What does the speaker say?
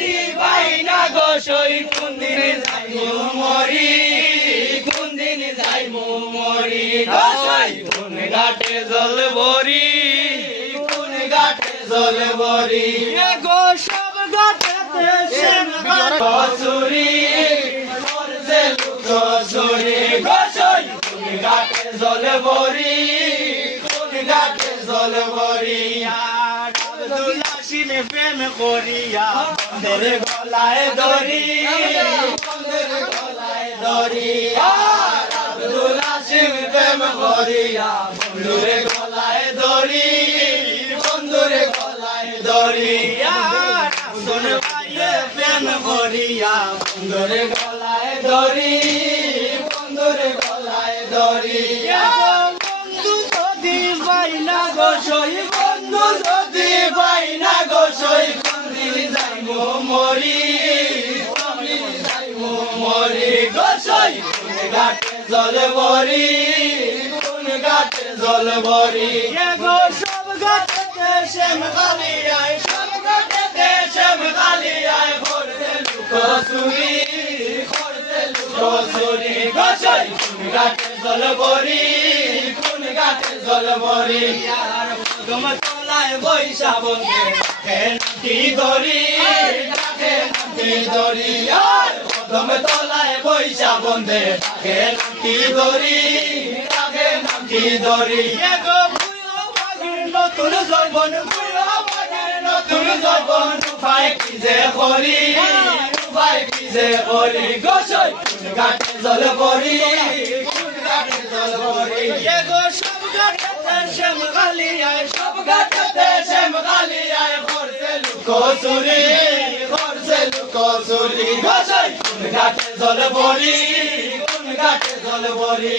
যদি পাই না গো সই কোন দিন যাইমু মরি কোন দিন যাইমু মরি গো সই কোন ঘাটে জল ভরি কোন ঘাটে জল ভরি গো সব ঘাটেতে শ্যাম কসুরি করছে লুকোচুরি গো সই কোন ঘাটে জল ভরি কোন ঘাটে জল ভরি আব্দুল হাসিম প্রেম করিয়া বন্ধের গলায় দড়ি বন্ধের গলায় দড়ি আব্দুল হাসিম প্রেম করিয়া বন্ধুর গলায় দড়ি বন্ধুর গলায় দড়ি আব্দুল ভাইয়ে প্রেম করিয়া বন্ধুর গলায় দড়ি বন্ধুর গলায় দড়ি বন্ধু যদি পাই না গো সই বন্ধু যদি পাই না গো সই কোন দিন যাইমু মরি কোন দিন যাইমু মরি গো সই কোন ঘাটে জল ভরি কোন ঘাটে জল ভরি গো সব ঘাটে শ্যাম কালিয়ায় সব ঘাটে শ্যাম কালিয়ায় করতে লুকোচুরি করতে লুকোচুরি গো সই কোন ঘাটে জল ভরি কোন ঘাটে জল ভরি কদম তলায় বৈশা বন্ধে নাকি ধরি নাকি ধরি কদম তলায় বৈশা বন্ধে নাকি ধরি নাকি ধরি নতুন যৌবন নতুন যৌবন উপায় কি যে করি উপায় কি যে করি গোসই কোন ঘাটে জল ভরি কোন ঘাটে জল ভরি গো সব ঘাটে শ্যাম কালিয়ায় সব ঘাটে শ্যাম কালিয়ায় করছে লুকোচুরি করছে লুকোচুরি গোসই কোন ঘাটে জল ভরি কোন ঘাটে জল ভরি